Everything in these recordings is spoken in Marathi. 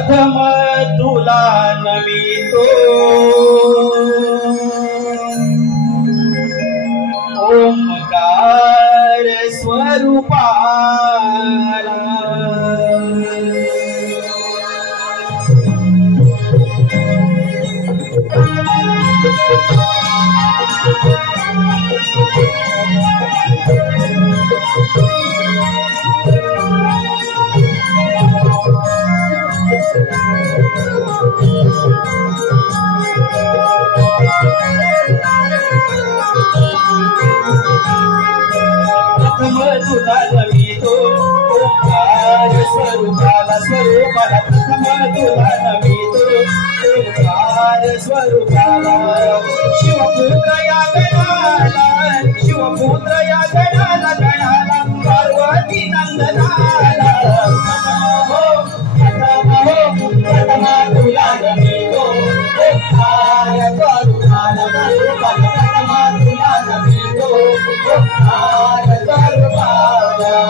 प्रथम तुला नमितो ओंकार स्वरूपाला प्रथम तुला नमितो ओंकार स्वरूपाला स्वरूपाला प्रथम तुला नमितो ओंकार स्वरूपाला शिवपुत्र या गणाला शिवपुत्र या गणाला गणाला पार्वती नंदनाला प्रथम तुला नमितो ओंकार स्वरूपाला स्वरूपाला प्रथम तुला नमितो ओंकार स्वरूपाला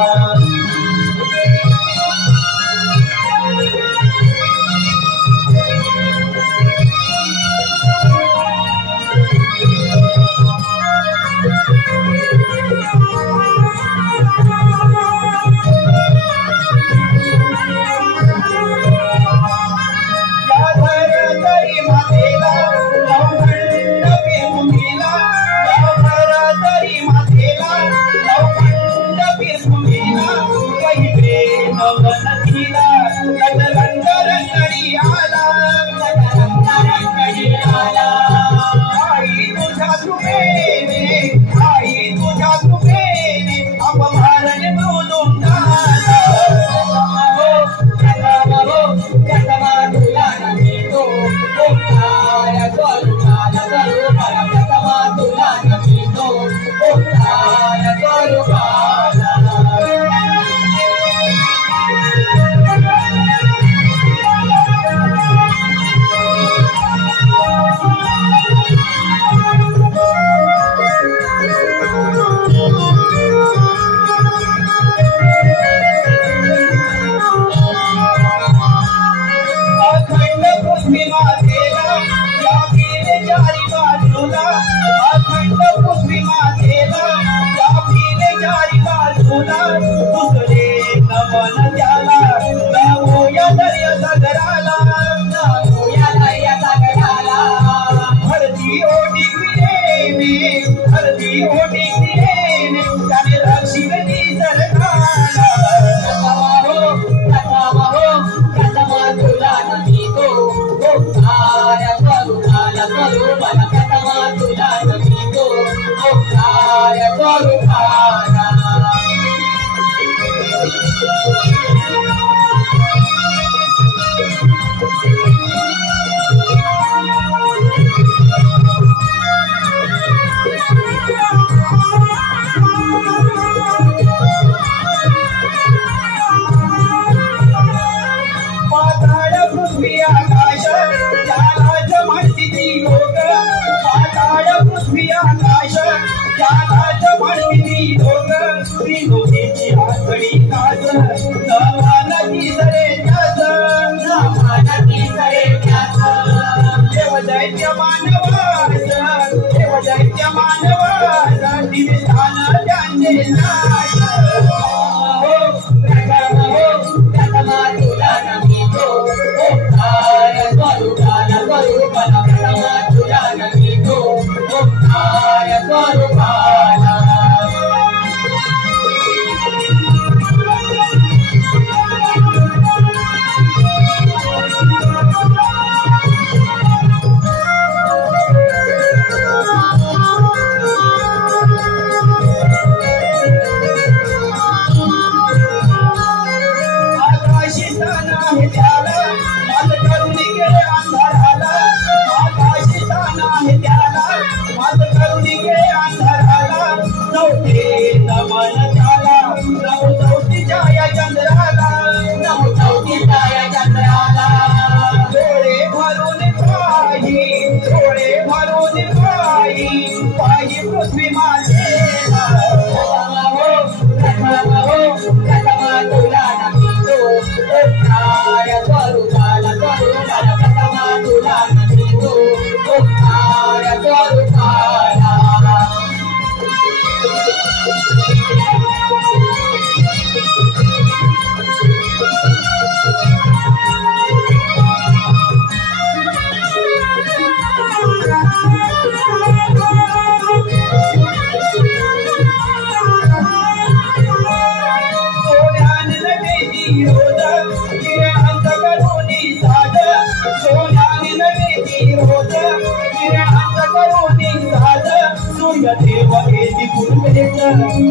देव येती गुरुवेद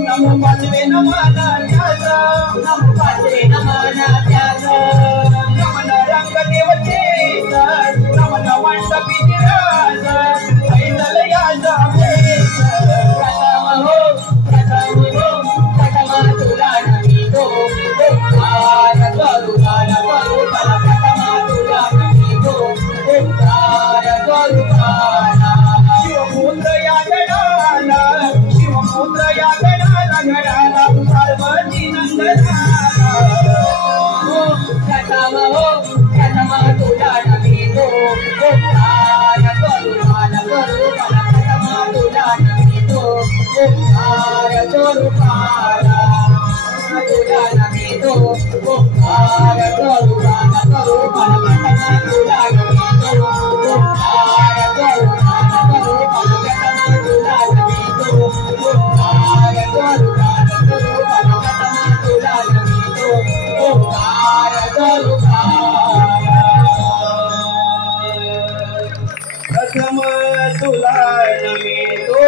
नमो पाचवे नमाना त्याचा नमो पाचवे नमाना त्याचा नमन रंग देवतेचा नमन मंडपी निराज ऐसल याचा प्रथम तुला नमितो ओंकार स्वरूपान स्वरूपान प्रथम तुला नमितो ओंकार स्वरूपान शिवपुत्र या शिवपुत्र या गणाला घडाला पार्वती नंदनाला प्रथम तुला नमितो ओंकार स्वरूपान स्वरूपान प्रथम तुला नमितो ओंकार स्वरूपान तुला नमितो ओंकार स्वरूपान स्वरूपान प्रथम तुला नमितो ओंकार स्वरूपान स्वरूपान प्रथम तुला नमितो ओंकार स्वरूपान स्वरूपान प्रथम तुला नमितो ओंकार स्वरूपान प्रथम तुला नमितो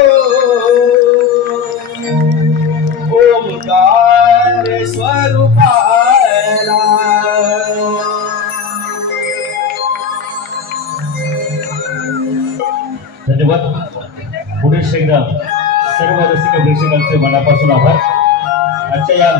ओंकार स्वरूपाला धन्यवाद. पुढील एकदा सर्व रसिक प्रेक्षकांचे मनापासून आभार. आजच्या या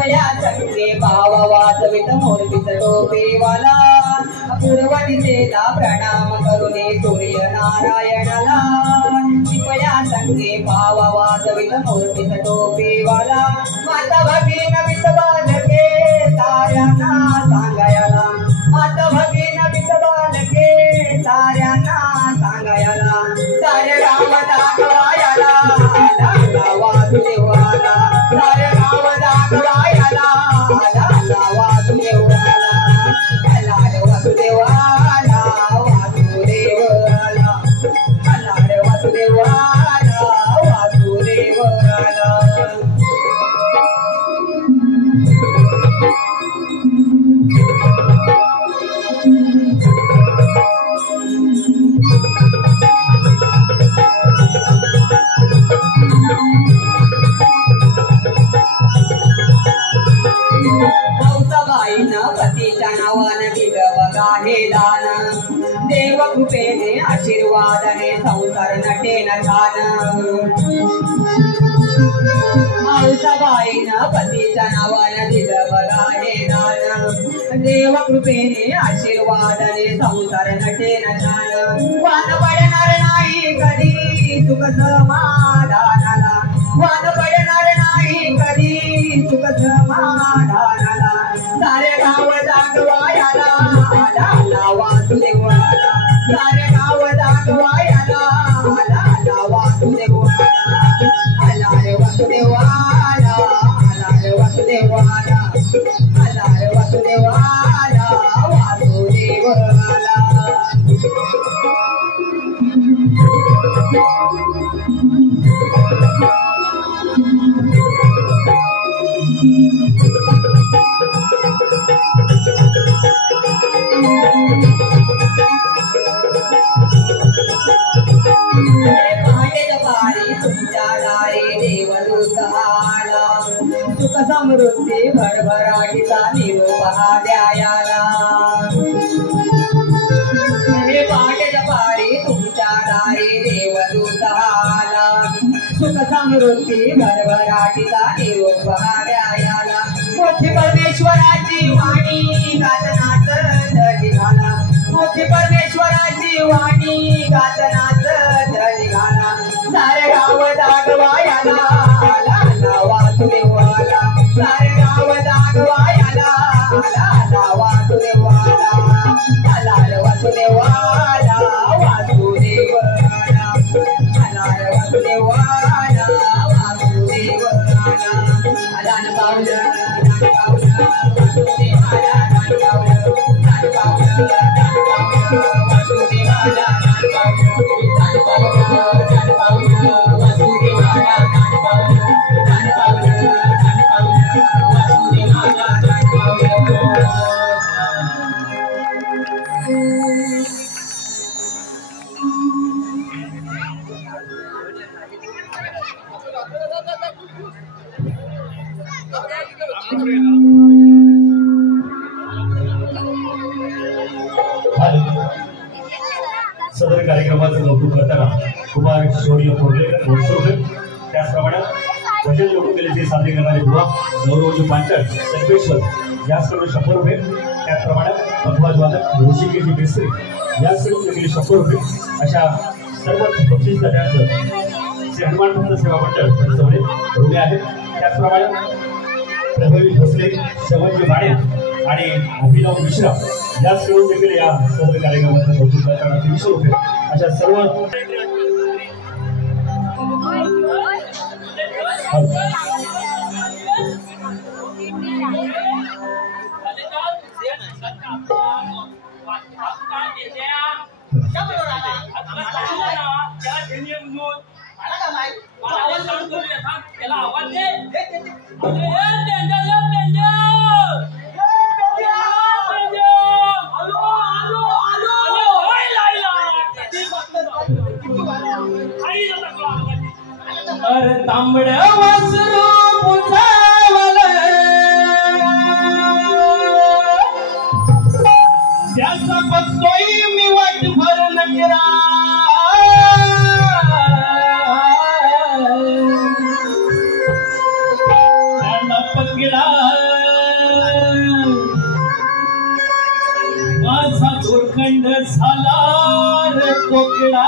टिपल्या संगे भाव वाजवित मूर्तीच टोपेवाला पूर्व दिशेला प्रणाम करुणे सूर्य नारायणाला टिपल्या संगे भाव वाजवित मूर्तीच टोपेवाला माता भगीन विद्वानके साऱ्यांना सांगायला माता भगीन विद्वानके साऱ्यांना सांगायला सारे राम दाखवायला लाला वासुदेवाला सारे राम दाखवायला लाला वासुदेवाला लाला वासुदेवाला वासुदेवाला लाला वासुदेवाला वासुदेवाला पतीच्या नावानं दिलं बघा हे दान देव कृपेने आशीर्वादाने संसार नटेन छान माऊसाबाईनं पतीच्या नावानं दिलं बघा हे दान देव कृपेने आशीर्वादाने संसार नटेन छान वान पडणार नाही कधी सुख समाधानाला वान पडणार नाही कधी सुख समाधानाला सारे गाव दाखवायला लाला वासुदेवाला सारे गाव दाखवायला लाला वासुदेवाला लाला वासुदेवाला लाला वासुदेवाला लाला वासुदेवाला वासुदेवाला सुख समृद्धी भरभराटीचा निरोप द्यायला हे पाट्याच्या पारी तुमच्या दारी देवदूत आला सुख समृद्धी भरभराटीचा निरोप द्यायला मोठी परमेश्वराची वाणी गातनाच निघाला मोठी परमेश्वराची वाणी गातनाच निघाला सारे गाव दाखवायला लाला वासुदेवाला सारे गाव दाखवायला लाला वासुदेवाला लाला वासुदेवाला वासुदेवाला लाला वासुदेवाला वासुदेवाला दान पावलं वासुदेवाला दान पावलं वासुदेवाला दान पावलं वासुदेवाला दान सदर कार्यक्रमाचं कौतुक करताना कुमार शौर्य कोर्लेकर गोडसोकर त्याचप्रमाणे भजन लोककलेचे सादरी करणारे बुवा गौरवजी पांचट संकेश्वर याचकडून 100 रुपये त्याचप्रमाणे पखवाज वादक ऋषिकेशी मिस्त्री याचकडून देखील 100 रुपये अशा सर्व बक्षीस त्यांचं श्री हनुमान भक्त सेवा मंडळ पंचवडे रुले आहेत त्याचप्रमाणे प्रभावी भोसले शवनजी भाणे आणि अभिनव मिश्रा याचकडून देखील या सर्व कार्यक्रमाचं कौतुक करताना 300 रुपये अशा सर्व तांबड्या वासरू गोरगंड झाला रे कोकिळा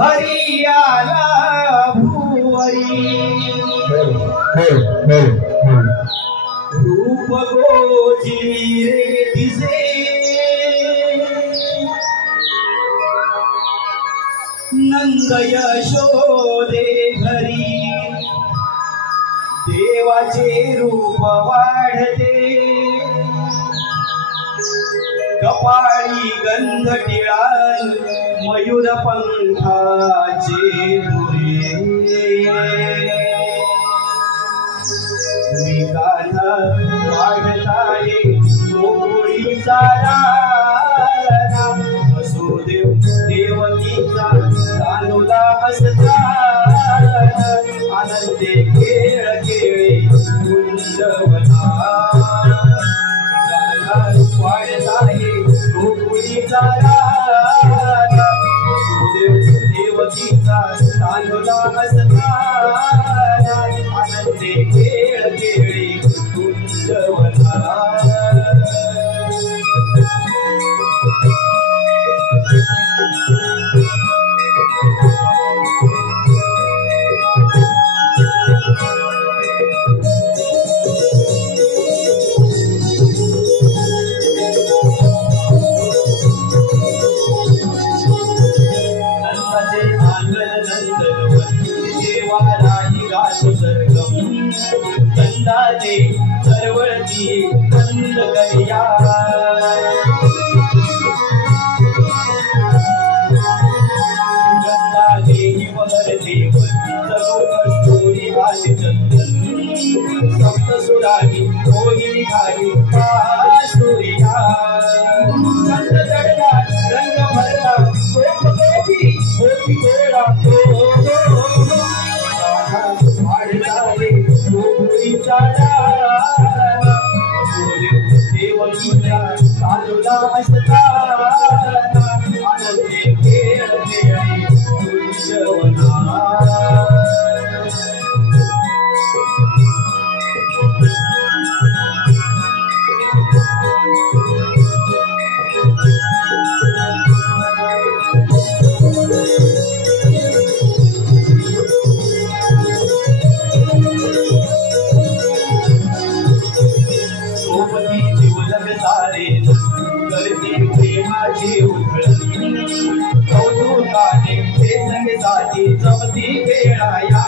हरियाला भुवरी रूप गोजी रे दिसे नंद यशोदे घरी देवाचे रूप वाढते कपाळी गंध टिळान मयूर पंखाचे धुरे मी गाणं वाढताये गोकुळीचा राणा वसुदेव देवकीचा तांदुला असता आनंदे खेळ खेळे कुंजवना वाढत आहे गोकुळीचा राजा देवकीचा तांदुळा असताना आनंदे खेळ खेळी कुंजवना कंदाले सरवळती बंद करिया कंदाले वरते सर्व कस्तुरी आली चंदन सप्तसुरानी रोहिणी घाली सूर्या चंद चढला रंग भरला होती गोळा देवकीच्या तांदुळा असताना आनंदे खेळ खेळी कुंजवना करते प्रेमाची उधळण कौतुकाने ते संगीताची जमती खेळाया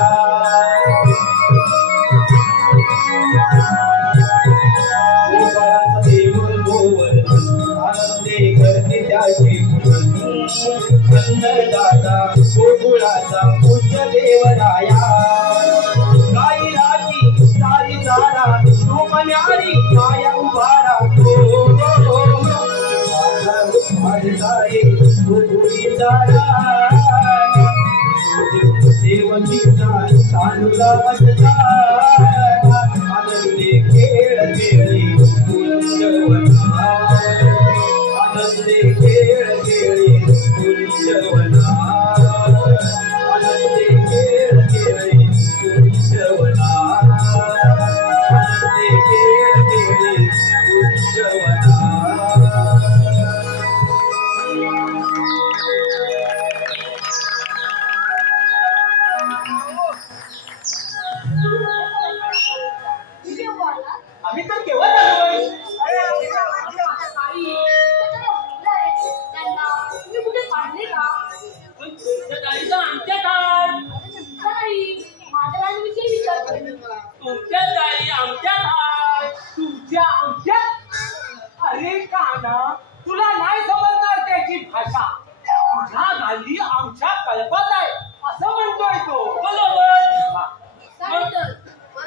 गोपाळाचा देऊळ गोवर्धन आनंदे करते त्याची दादा गोकुळाचा पूज्य देवराया गाई राजी सारी सारा रूपण्यारी माया उभारा देवकीचा तांदुळा असताना आनंदे खेळ खेळी कुंजवना आनंदे खेळ खेळी कुंजवना आनंदे खेळ खेळी कुंजवना आनंदे खेळ खेळी कुंजवना आम्ही तर केव्हा झालोय तुम्ही कुठे पाडले का तुमच्या गाडीचं आमच्या काय माझ्या गाडीविषयी विचारतोय तुमच्या गाडी आमच्या काय तुमच्या आमच्या अरे काना तुला नाही समजणार त्याची भाषा तुझ्या गाली आमच्या कल्पात आहे असं म्हणतोय तो बरोबर बरं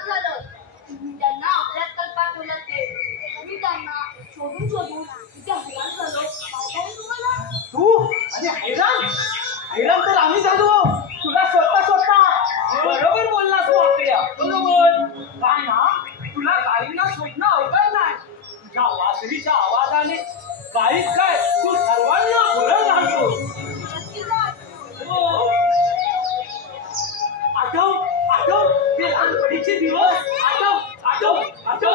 झालं तुम्ही त्यांना आपल्याच कल्पात ठेवलं ते मी त्यांना शोधून तिथे हैराण झालो तुम्हाला तू आणि हैराण हैराण तर आम्ही झालो तुला स्वतः बरोबर बोललास वाकड्या बरोबर काय ना तुला गाडीला शोधणं अवघड नाही तुझ्या वासरीच्या आवाजाने काहीच काय तू सर्वांना भुरळ घालतो आठव आठव ते लहानपणीचे दिवस आठव आठव आठव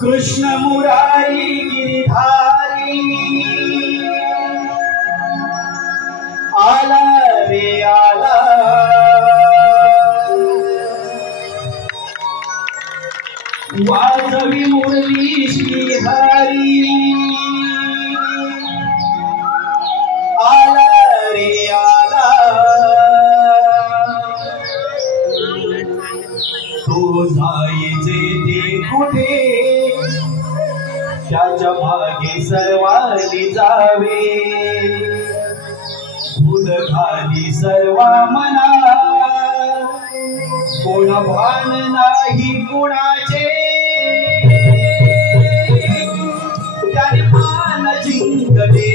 कृष्ण मुरारी गिरिधारी आला रे आला वाजवी मुरली श्रीहरी आला रे आला तो जायचे ते कुठे त्याच्या मागे सर्वांनी जावे भूल खाली सर्वा मना कोण भान नाही कुणाचे त्याने मान जिंकले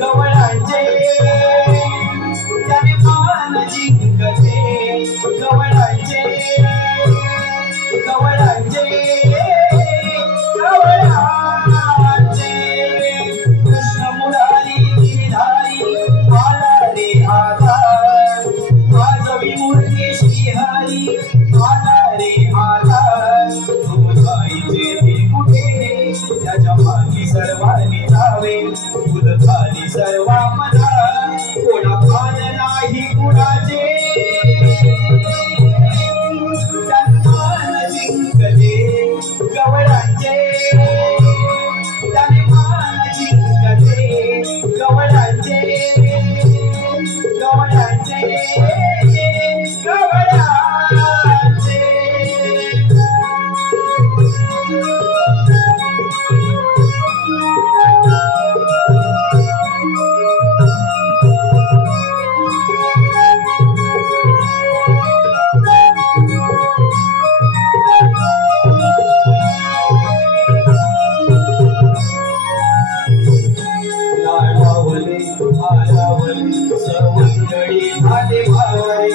गवळांचे त्याने मान जिंकले गवळांचे गवळांचे गवळांचे कृष्ण मुरारी गिरधारी आला रे आला वाजवी मूर्ती श्रीहरी आला रे आला तो जायचे ते कुठे त्याच्या मागे सर्वांनी जावे फुल खाली सर्वा मना कोणा भान नाही कुणाचे मान जिंकले गवळांचे त्याने मान जिंकले गवळांचे गवळांचे गवळांचे सवंगडी झाले भावरे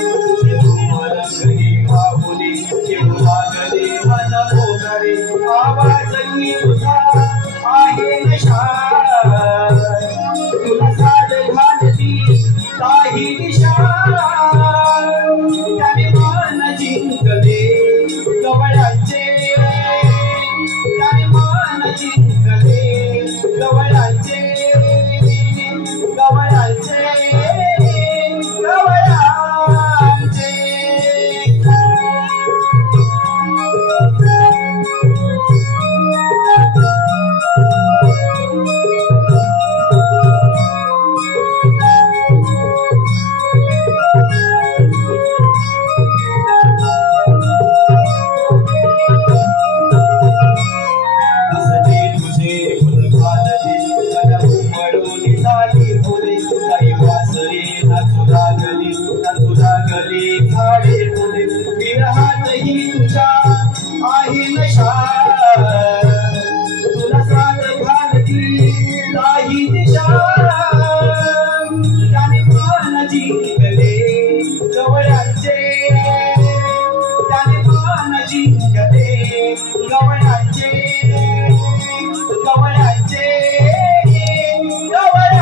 मलंगडी बाहुली घेऊ लागले मन भोगरे आवाज तुझा आहे नशा तुला साध घालती काही दिशा त्याने मान जिंकले गवळांचे त्याने मान जिंकले गवळांचे गवळांचे तुला साथ घालती काही दिशा त्याने मान जिंकले गवळांचे त्याने मान जिंकले गवळांचे गवळांचे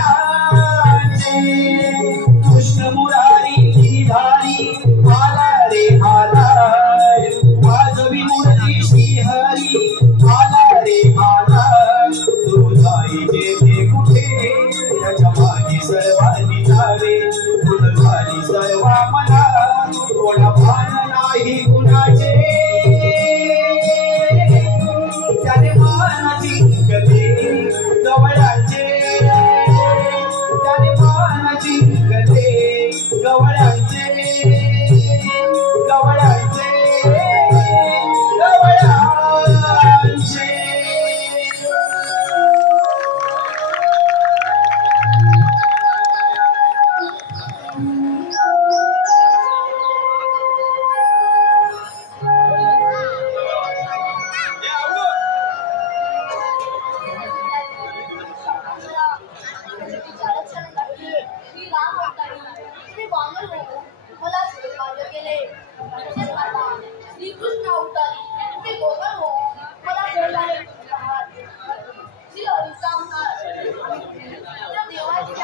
गवळांचे कृष्ण मुरारी गिरधारी आला रे आला वाजवी मूर्ती श्रीहरी आला रे आला तो जायचे ते कुठे त्याच्या मागे सर्वांनी जावे फुल खाली सर्वा मना कोणा भान नाही कुणाचे त्याने मान जिंकले गवळांचे त्याने मान जिंकले गवळांचे गवळांचे श्रीकृष्ण अवतारी ते गोगल हो मला बोलणारे श्री हरीचा अवतार देवाची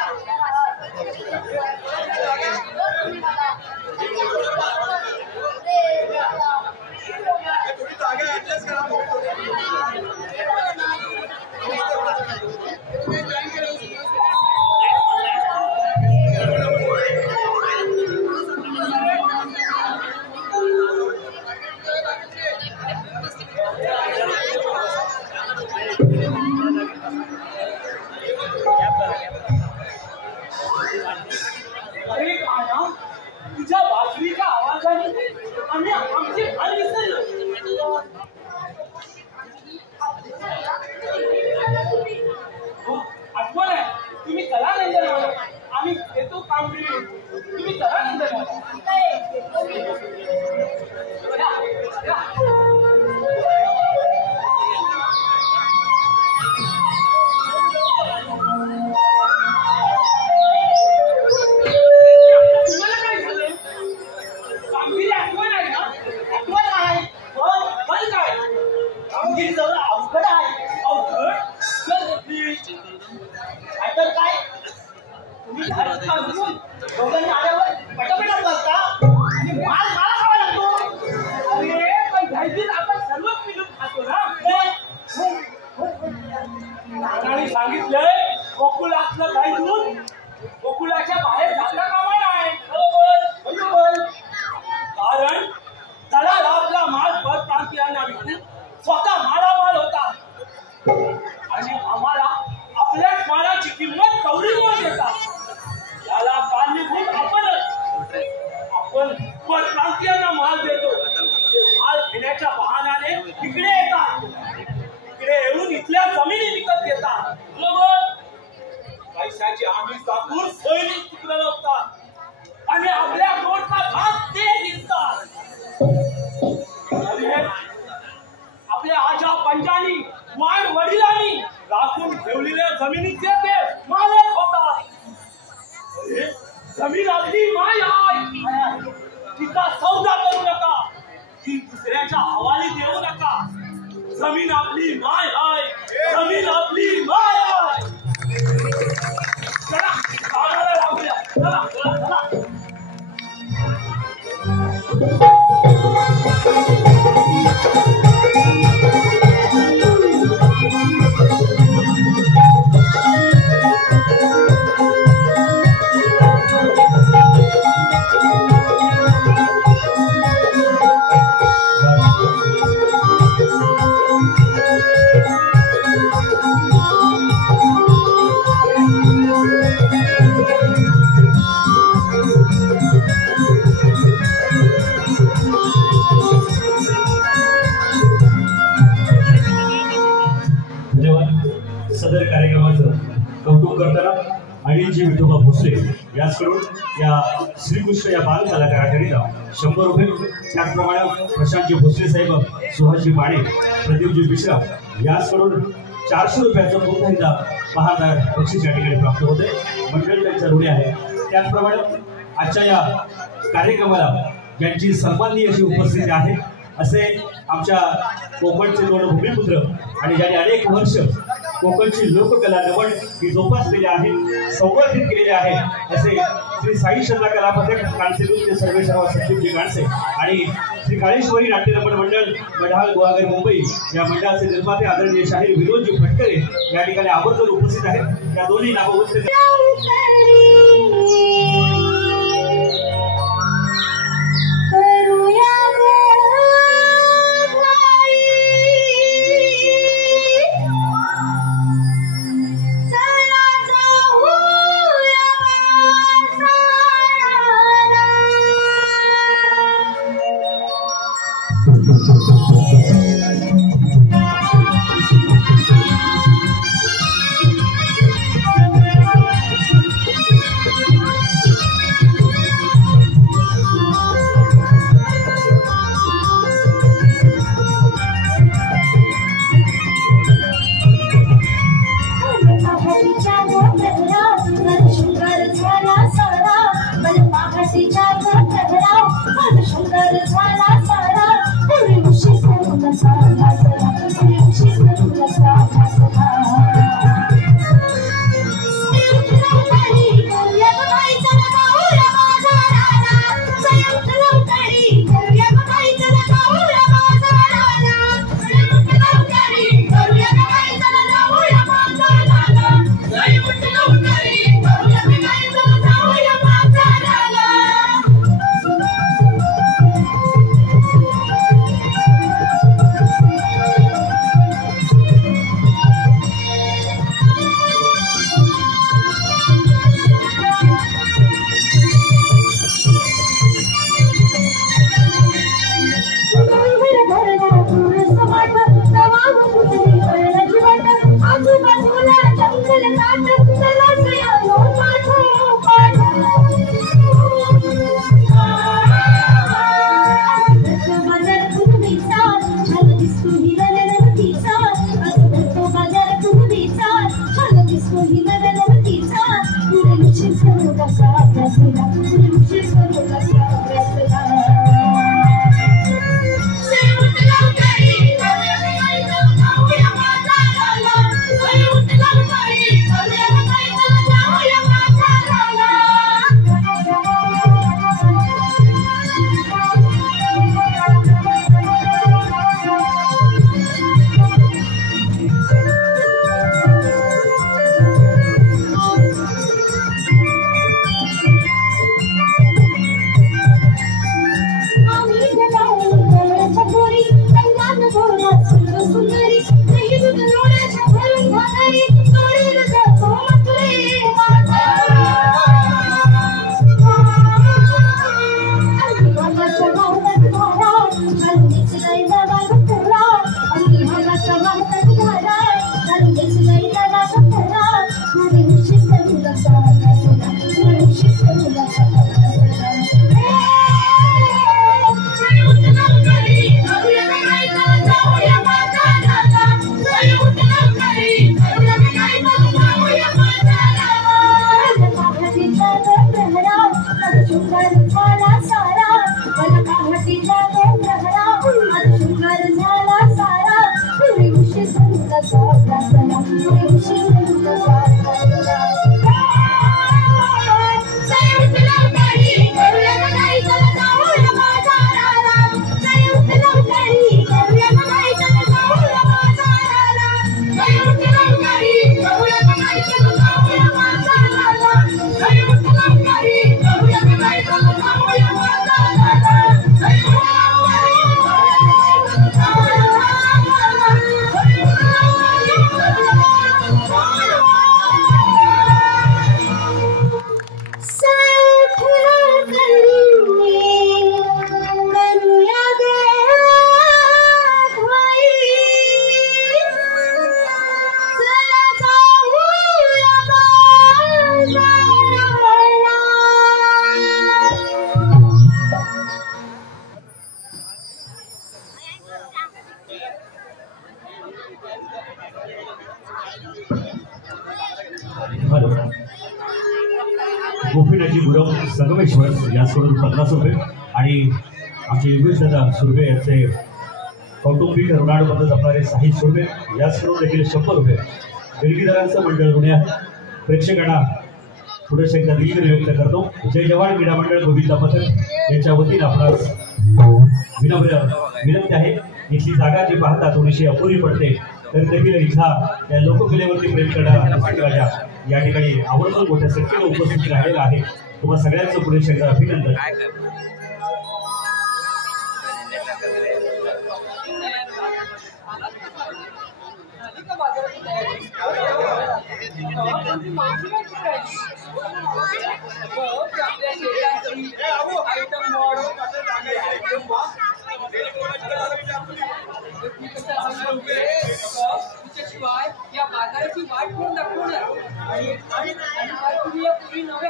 तुझ्या बासरीच्या आवाजाने आम्ही आमची भान विसरलो. आठवण आहे, तुम्ही चला नंतर आम्ही येतो कामगिरी. तुम्ही चला नंतर सांगितलंय गोकुळातलं काही दूध गोकुळाच्या बाहेर जाता कामा नाही. कारण दलाल आपला माल परप्रांतीयांना विकून स्वतः मालामाल होता आणि आम्हाला आपल्याच मालाची किंमत कवडीवर देतात. याला कारणीभूत आपणच. आपण परप्रांतीयांना माल देतो, ते माल घेण्याच्या बहाण्याने इकडे येतात. इकडे येऊन इथल्या जमिनी विकत घेतात. पैशाची आम्ही दाखवून सैनिक तिकडे लावतात आणि आपल्या कोटचा भाग ते घेतात. आपल्या आजा पंजानी माय वडिलांनी राखून ठेवलेल्या जमिनीचे ते मालक होतात. जमीन आपली माय आहे, तिचा सौदा करू नका, ती दुसऱ्याच्या हवाली देऊ नका. जमीन आपली माय आहे, जमीन आपली माय आहे. चला कामाला लागूया. चला चला चला. सदर कार्यक्रमाचं कौतुक करताना अनिलजी विठोबा भोसले याचकडून या श्रीकृष्ण या बाल कलाकाराकरिता 100 रुपये, त्याचप्रमाणे प्रशांतजी भोसले साहेब, सुहासजी माने, प्रदीपजी मिश्रा याचकडून 400 रुपयाचं पुन्हा एकदा बहारदार बक्षीस या ठिकाणी प्राप्त होते. मंडळ त्यांच्या ऋणी आहे. त्याचप्रमाणे आजच्या या कार्यक्रमाला ज्यांची सन्माननीय अशी उपस्थिती आहे असे आमच्या कोकणचे 2 भूमिपुत्र आणि ज्यांनी अनेक वर्ष कोकणची लोककला नमन ही जोपासलेली आहे, संवर्धित केलेली आहे असे श्री साई शंकर कला पथक कानसे नृत्य सर्वेसर्वा सचिवजी कानसे आणि श्री काळेश्वरी नाट्यरमण मंडळ मढाळ गुहागर मुंबई या मंडळाचे निर्माते आदरणीय शाहीर विनोदजी फटकरे या ठिकाणी आवर्जून उपस्थित आहेत. या दोन्ही नामवंत शृंगार झाला सारा मला पहाटीचा तो प्रहरा आज शृंगार झाला सारा पुढे उशी सुंदरचा प्रार्थना पुढे उशी सुंदरचा प्रार्थना संयुक्त लवकरी करूया नाही चला जाऊया बाजाराला संयुक्त लवकरी करूया नाही चला जाऊया बाजाराला संयुक्त लवकरी करूया नाही चला जाऊया बाजाराला संयुक्त लवकरी करूया नाही चला जाऊया बाजाराला गोपीनाथजी गुरव संगमेश्वर याचकडून 50 रुपये आणि आमचे योगेश दादा सुर्वे यांचे कौटुंबिक ऋणानुबंध जपणारे साहिल सुर्वे याचकडून देखील 100 रुपये देणगीदारांचं मंडळ ऋणी आहे. प्रेक्षकांना पुढे एकदा दिलगिरी व्यक्त करतो. जय जवान क्रीडा मंडळ गोविंदा पथक यांच्या वतीने आपणास विनंती आहे. इथली जागा जी पाहता थोडीशी अपुरी पडते तर देखील इथला त्या लोककलेवरती प्रेम करणारा राजा या ठिकाणी आवर्जून मोठ्या संख्येने उपस्थित राहिलेला आहे. तुम्हा सगळ्यांचं पुढे एकदा अभिनंदन. शिवाय या बाजाराची वाट करून दाखवणार आणि तुम्ही या पूर्वी नव्हे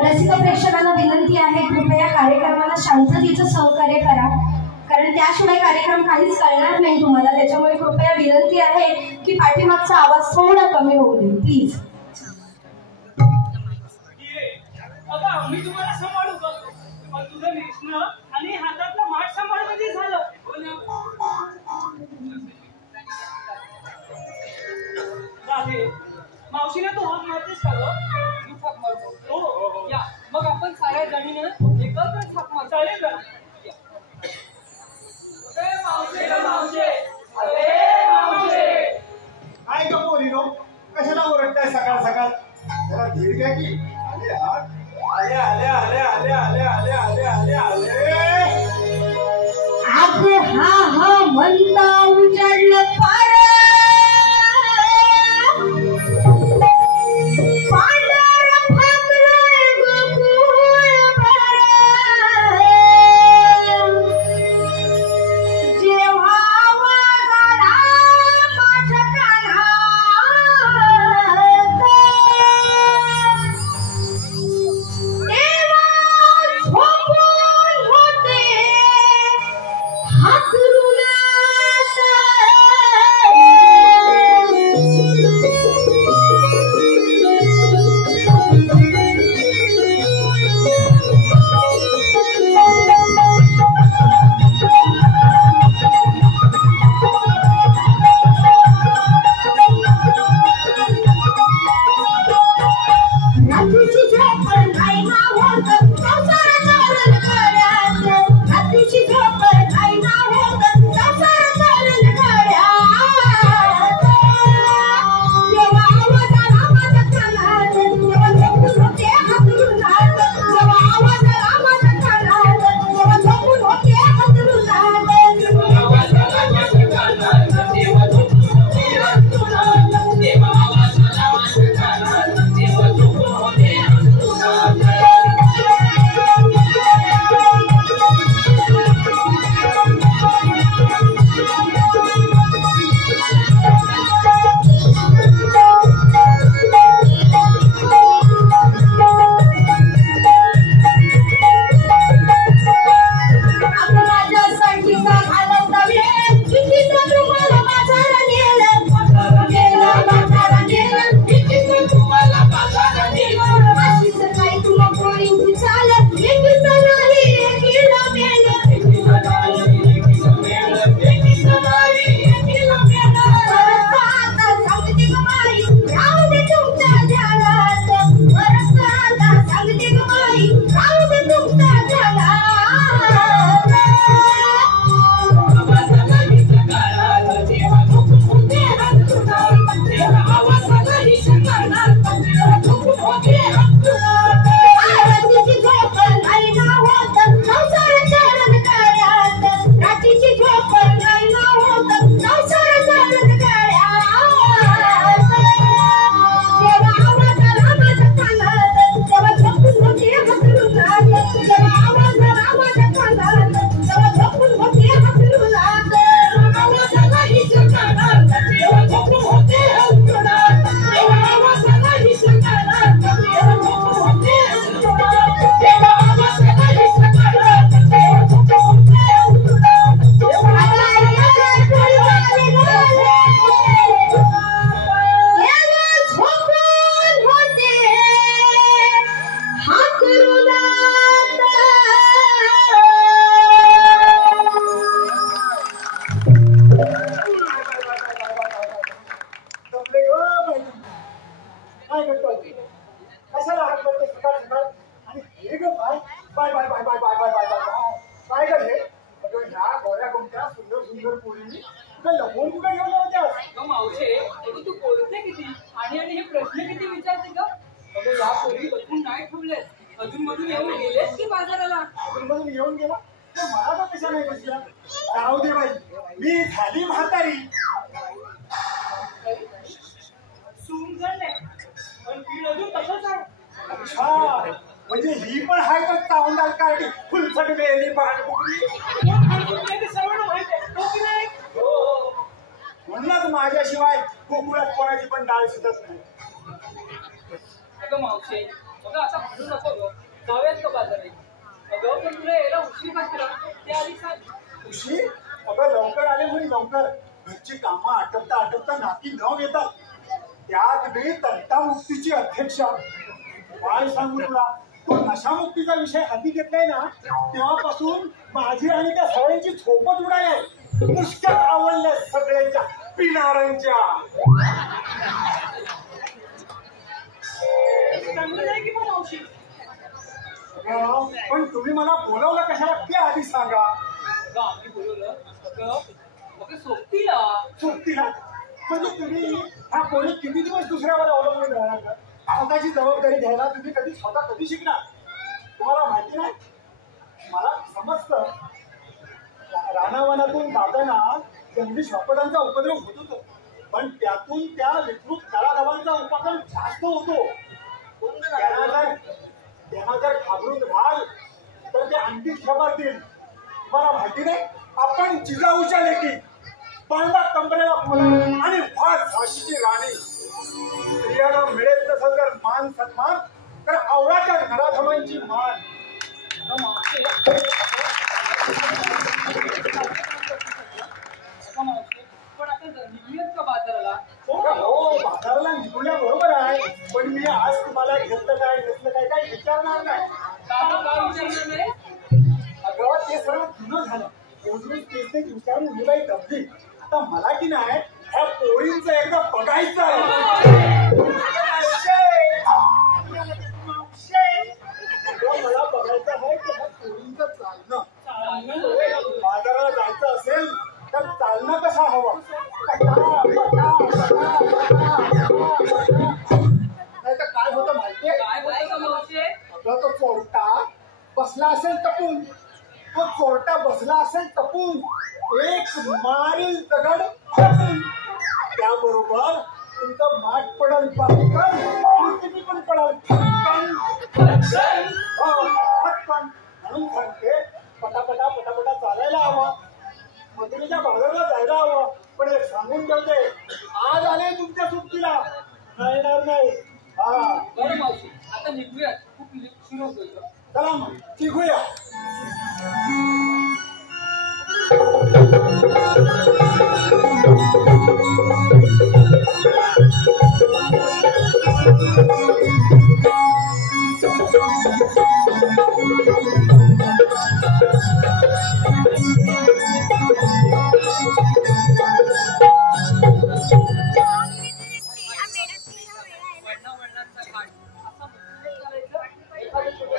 रसिक प्रेक्षकांना विनंती आहे कृपया कार्यक्रमाला शांततेचं सहकार्य करा कारण त्याशिवाय कार्यक्रम काहीच कळणार नाही तुम्हाला. त्याच्यामुळे कृपया विनंती आहे की पाठीमागचा आवाज थोडा कमी होऊ दे प्लीज. आम्ही तुम्हाला सांभाळू पण तुझं नेसणं आणि हातातलं माठ सांभाळ मध्ये झालं. मावशीला तू हाक मारतेस का गं? तू हाक मारतो हो या मग आपण साऱ्या जणीनं एकत्रच हाक मार. चालेल का? काय का पोरीनो कशाला ओरडताय सकाळ सकाळ जरा धीर घ्या की. आले आले आले आले आले आले आले आले आले आले हा म्हणता उजाडलं पार हातरुणात पडते कशाला हात पडते सकाळ सकाळ आणि हे ग bye bye bye bye bye bye bye bye bye काय ग हे अगं ह्या गोऱ्या कोणत्या सुंदर सुंदर पोरी तुला लपवून कुठे घेऊन होत्यास अगं मावशे अगं तू बोलते किती आणि हे प्रश्न किती विचारते ग अगं या पोरी बसून नाही ठेवलेस अजून मधून येऊन गेलेस की बाजाराला मधून येऊन गेला तर मला तर कशा नाही बसला जाऊ दे बाई मी झाली म्हातारी सून झाले पण ती अजून तसंच आहे अच्छा म्हणजे ही पण हाय तर तावंदाल काढली फुलसट वेली पाठपुकली ते सर्वांना माहित आहे हो की नाही म्हणूनच माझ्याशिवाय कोकुळात कोणाची पण डाळ सुटत नाही अगं मावशे अगं आता म्हणू नको ग जाऊयात का बाजारात अगं पण तुला यायला उशीर का केला ते आधी सांग उशीर अगं लवकर आले म्हणे लवकर घरची कामं आटपता आटपता नाकी न घेतात त्यात मी तंटामुक्तीची अध्यक्षा काय सांगू तुला तो नशामुक्तीचा विषय हाती घेतलाय ना तेव्हापासून माझी आणि त्या सगळ्यांची झोपच उडाली आहे नुसत्याच आवडल्या सगळ्यांच्या पिणाऱ्यांच्या चांगलं नाही की पण मावशी पण तुम्ही मला बोलवलं कशाला ते आधी सांगा अगं आम्ही बोलवलं अगं सोबतीला सोबतीला म्हणजे तुम्ही हा कोणी किती दिवस दुसऱ्यावर अवलंबून राहणार का स्वतःची जबाबदारी घ्यायला तुम्ही स्वतः कधी शिकणार तुम्हाला माहिती नाही मला समजतं रानावनातून जाताना जंगली श्वापदांचा उपद्रव होत होतो पण त्यातून त्या विकृत तळागावांचा उपक्रम जास्त होतो त्यांना जर घाबरून राहाल तर ते आणखीच खबरतील तुम्हाला माहिती नाही आपण जिजाऊच्या लेखी पांडा कंबरेला फुलं आणि फार झाशीची राणी स्त्रियाला मिळेल तसं जर मान सन्मान तर औराच्या नराधमांची मान पण आता निघूयात का बाजाराला हो बाजाराला निघूया बरोबर आहे पण मी आज तुम्हाला घेतलं काय घेतलं काय काय विचारणार नाही काय विचारणार नाही अगं ते सर्व जुनं झालं रोज रोज तेच तेच विचारून ही बाई दमली आता मला की नाही ह्या पोळींचं एकदा बघायचं मला बघायचं आहे की ह्या पोळींचं चालणं बाजाराला जायचं असेल तर चालणं कसं हवं नाही तर काय होतं माहितीये काय बोलतो का मावशे अगं तो चोरटा बसला असेल टपून तो चोरटा बसला असेल टपून एक मारील दगड टपून त्याबरोबर तुमचं माठ पडल पटकन आणि तुम्ही पण पडाल पटकन म्हणून सांगते पटापटा पटापटा चालायला हवं मथुरेच्या बाजाराला जायला हवं पण एक सांगून ठेवते आज आले तुमच्या सुट्टीला नाही येणार नाही हा बरं मावशी आता निघूयात खूप उशीर होतोय ग. चला मग निघूया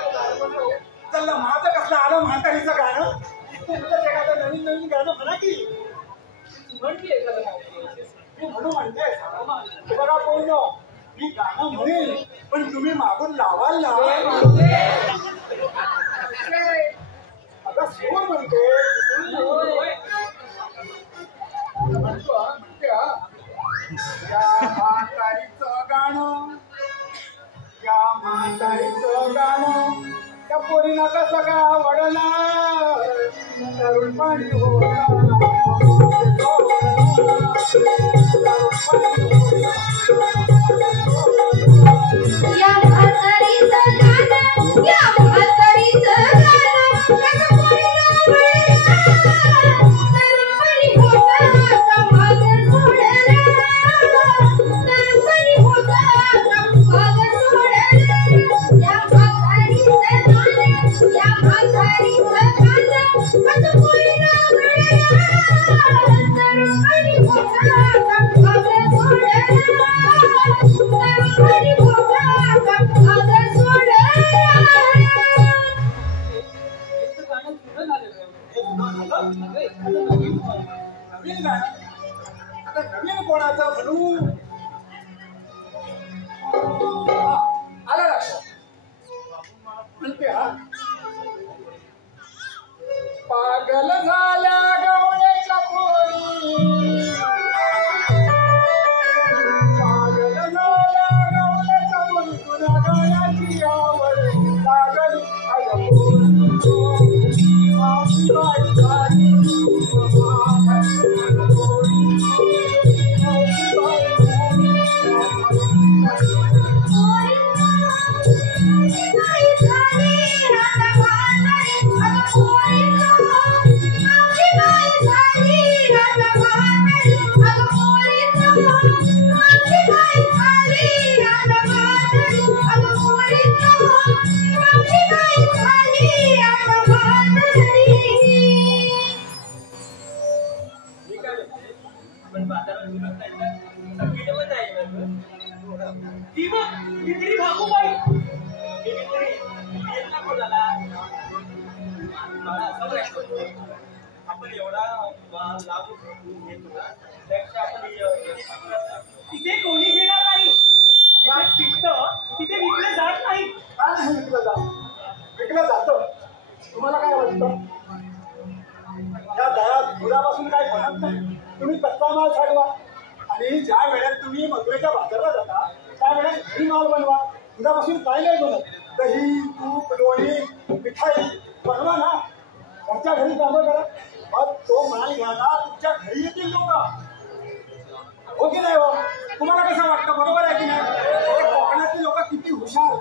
चला माझं कसलं आलं म्हातारीचं गाणं तुमचं एखादं नवीन नवीन गाणं म्हणा की म्हणती एखादं मावशी. तू म्हणू म्हणते बघा कोण मी गाणं म्हणेल पण तुम्ही मागून लावाल ना आता सोड म्हणते म्हणते या म्हातारीचं गाणं या म्हातारीचं गाणं त्या पोरीना कसं का आवडणार तरुणपणी या म्हातारीचं गाणं या म्हातारीचं गाणं कसं पोरीला तरुणपणी होता का मागं सोडलं तरुणपणी होता का मागं सोडलं या म्हातारीचं गाणं या म्हातारीचं गाणं कसं पोरीला तरुणपणी होता का मागं सोडलं यावर लागली मावशीबाई झाली आपण एवढा लाभ घेतो ना त्यापेक्षा आपण तिथे कोणी घेणार नाही तिथे विकले जात नाही. काय नाही विकलं जात? विकलं जातं. तुम्हाला काय वाटतं? या दरात दुधापासून काही बनत नाही. तुम्ही कच्चा माल साठवा आणि ज्या वेळेत तुम्ही मधुरेच्या बाजारला जाता त्या वेळेत घरी माल बनवा. दुधापासून काही नाही बनत. दही, तूप, लोणी, मिठाई बनवा ना. घरच्या घरी कामं करा. मग तो माल घ्यायला तुमच्या घरी येतील लोक. हो की नाही? हो तुम्हाला कसं वाटतं? बरोबर आहे की नाही? कोकणातली लोक किती हुशार.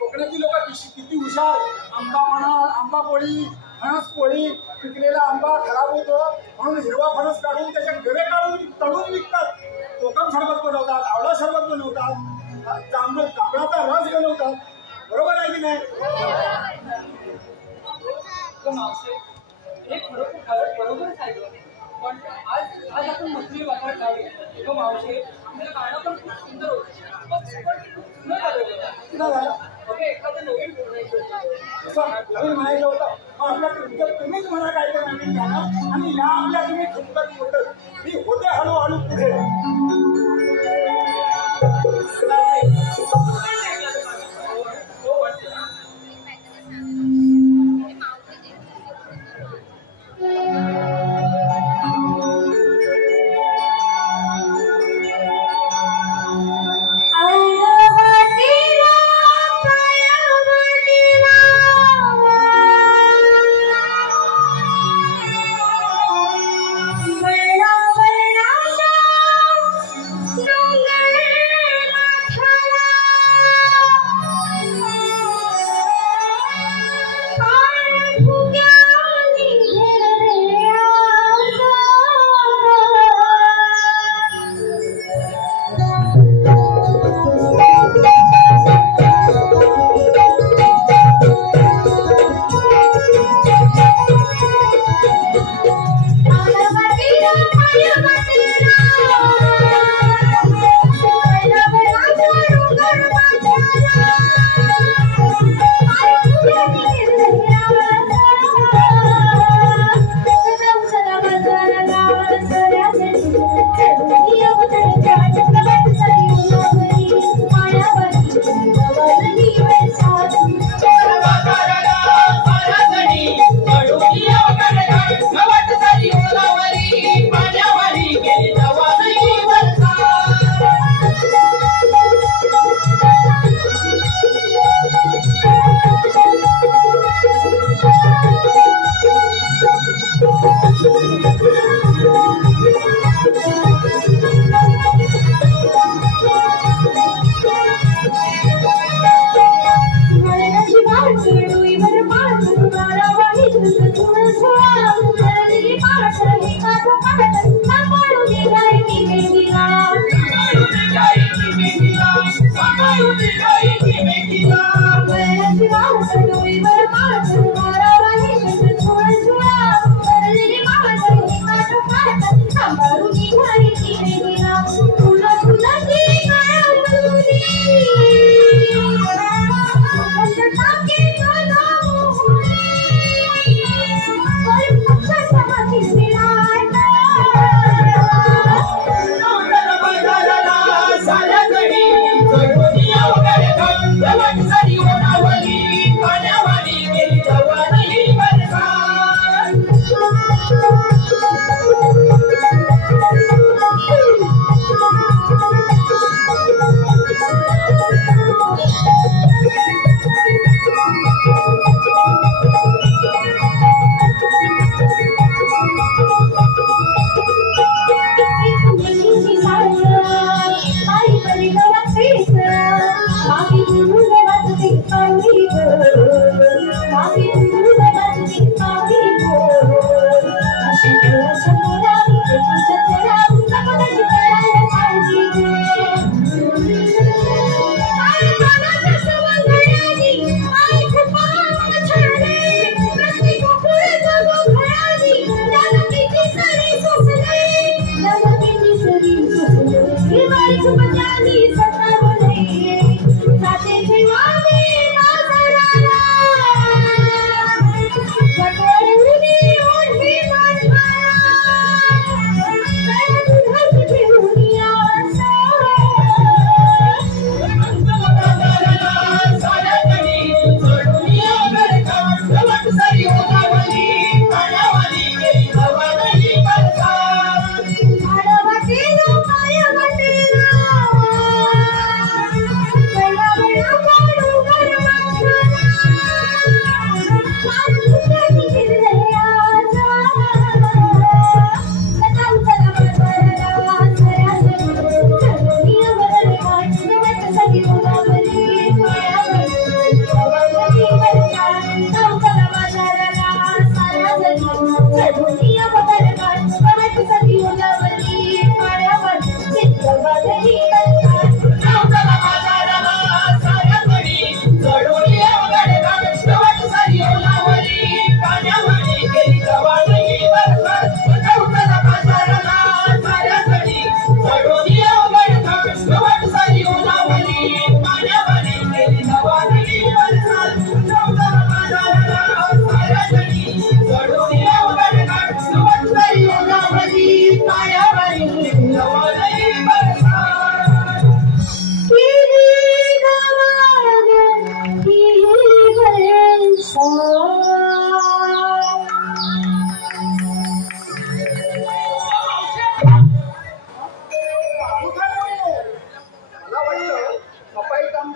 कोकणातली लोक किती हुशार. आंबा म्हणा, आंबा पोळी, फणस पोळी, पिकलेला आंबा खराब होतो म्हणून हिरवा फणस काढून त्याचे गरे काढून तळून विकतात. कोकम सरबत बनवतात, आवळा सरबत बनवतात, जांभळाचा रस बनवतात. बरोबर आहे की नाही? मावशे हे खरोखर बरोबरच आहे. पण आज आपण मथुरी वापर खाऊया. मावशे आपलं गाणं पण खूप सुंदर होतं. एखादं नवीन नवीन म्हणायचं होतं. मग आपल्या तुम्हीच म्हणा काय तर नवीन गाणं आणि या आपल्या तुम्ही ठुमकत होतं. मी होते हळूहळू पुढे. साऱ्या घडी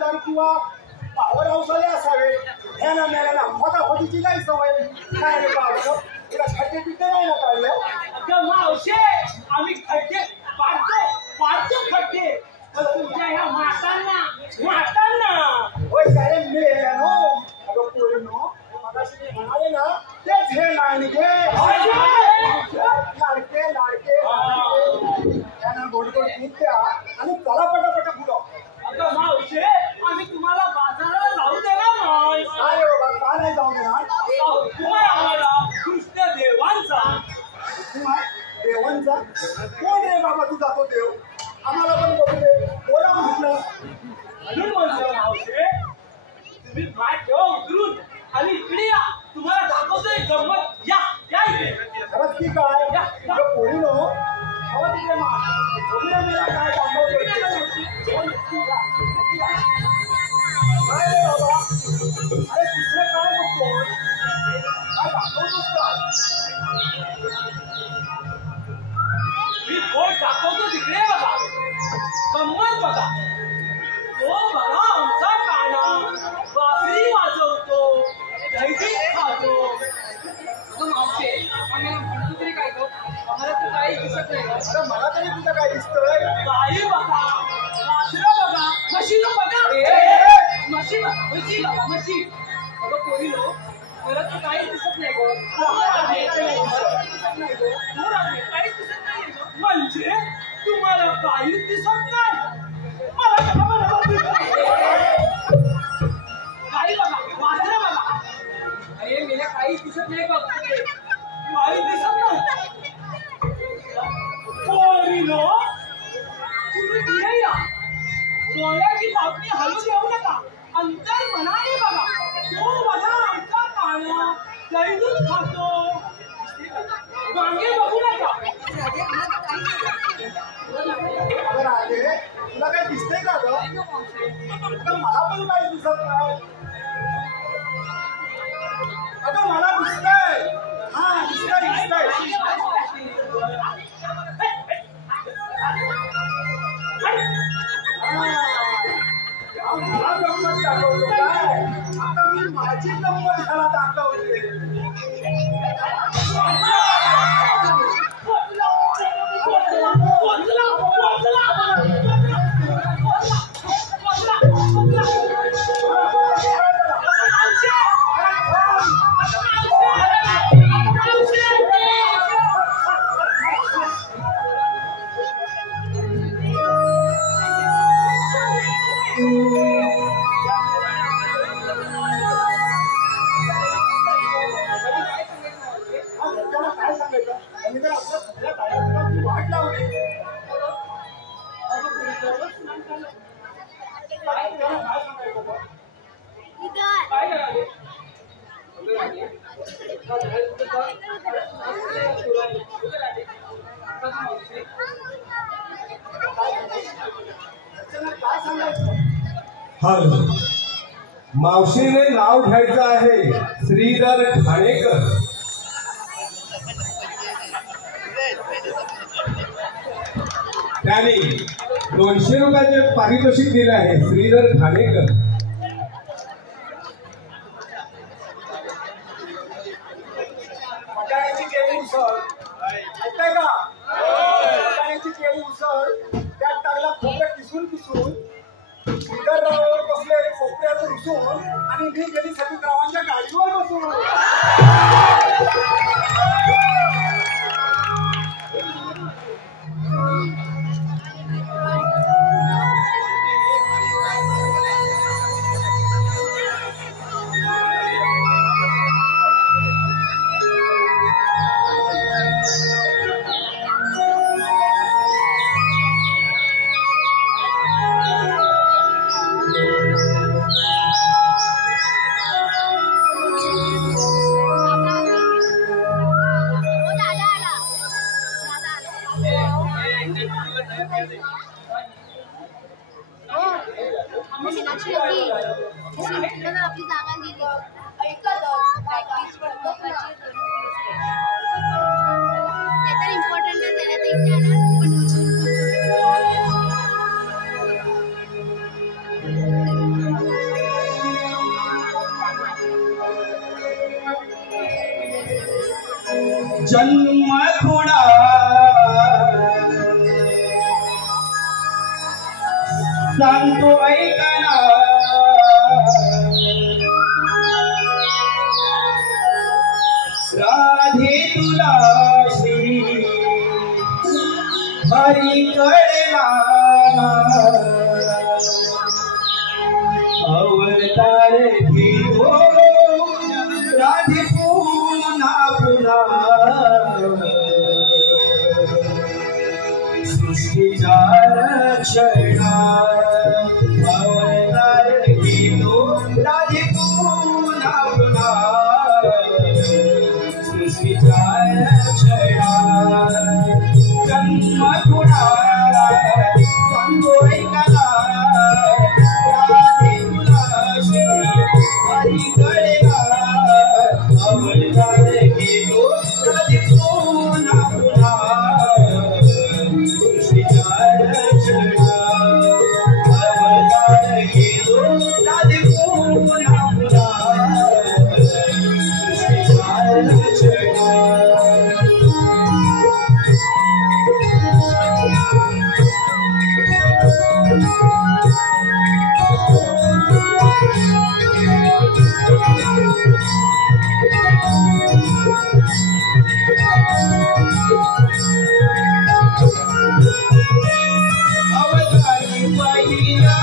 आमदार किंवा पॉवर हाऊसवाले असावे. ह्याला मेल्याला होतीची काही सवय काय रे बाबा तुला खड्डे पिटे नाही ना काढलं. अगं मावशे आम्ही खड्डे पाडतो खड्डे तुमच्या ह्या म्हातांना होय काय मेल्यानो अगं पोरीनो मगाशी मी म्हणाले ना तेच हे लांडगे लाडके त्यांना गोड गोड दूध द्या आणि चला पटापट पुढं. अगं मावशे आम्ही तुम्हाला बाजाराला जाऊ दे ना माय. काय बाबा का नाही जाऊ देणार. तुम्हाला आम्हाला कृष्ण देवांचा देवांचा कोण रे बाबा तू जातो देव आम्हाला पण बघू दे बोला म्हटलं. म्हणून म्हणतो मावशे तुम्ही पाठ ठेवा उतरून आणि इकडे या तुम्हाला दाखवतोय गंमत. या या इथे. खरंच की काय पोरीनो हवा तिकडे मला काय दाखवतोय काय रे बाबा अरे तिकडे काय बघतोय काय दाखवतोस काय. मी बोट दाखवतो तिकडे बघा गंमत बघा. तो बघा आमचा काना बासरी वाजवतो दैवी खातो. मावशे आम्हाला म्हणतो तरी काय गो आम्हाला तू काही दिसत नाही. अरे मला तरी तुझं काय दिसतंय. गाई बघा वासरं बघा म्हशी बघा म्हशी बघा म्हशी. अगं पोरी लो मला तू काही दिसत नाही गो. काहीच दिसत नाही म्हणजे तुम्हाला काहीच दिसत नाही. मला काही बघा वासरं बघा. अरे मला काही दिसत नाही बघ काही दिसत नाही. पोरीनो तुम्ही पुढे या डोळ्याची पापणी हलू देऊ नका. अंतर मनाने बघा. तो बघा आमचा काना दैदूत खातो. मागे बघू नका. राजे तुला काय दिसतंय का ग. अगं मला पण काही दिसत नाही. अगं मला दिसतंय. हा दिसतंय मला गंमत दाखवतो काय. आता मी माझी गंमत ह्याला दाखवते. काय सांगायचं मी तर आपल्या सगळ्या कार्यक्रमाची वाट लावली. काय करावे काय सांगायचं. हॅलो मावशीने नाव घ्यायचं आहे श्रीधर ठाणेकर. त्यांनी 200 रुपयाचे पारितोषिक दिले आहे. श्रीधर ठाणेकर. मटाण्याची केळी उसळ ऐकताय का. मटाण्याची केळी उसळ त्यात टाकला खोबरं किसून सुंदररावावर बसले कोपऱ्यात रुसून आणि मी गेली सतीरावांच्या गाडीवर बसून. मीनाक्षी होती आपली जागा गेली ते तर इम्पॉर्टंट आहे. जन्म थोडा सांगतो ऐकना राधे तुला श्री हरी कळला अवतार घेतो राधे पुन्हा पुन्हा सृष्टीच्या रक्षणा अवतार घेतो राधे पुन्हा पुन्हा सृष्टीच्या रक्षणा जन्म थोडा सांगतो ऐकला राधे तुला श्री हरी कळला अवतार घेतो राधे पुन्हा पुन्हा सृष्टीच्या रक्षणा अवतार घेतो राधे पुन्हा पुन्हा सृष्टीच्या रक्षणा अवतारी पहिला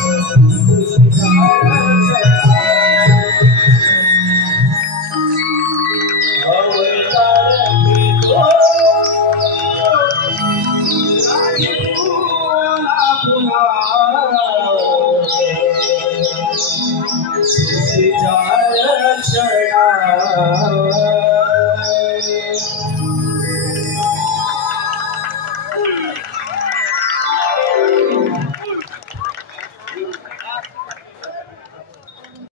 आहे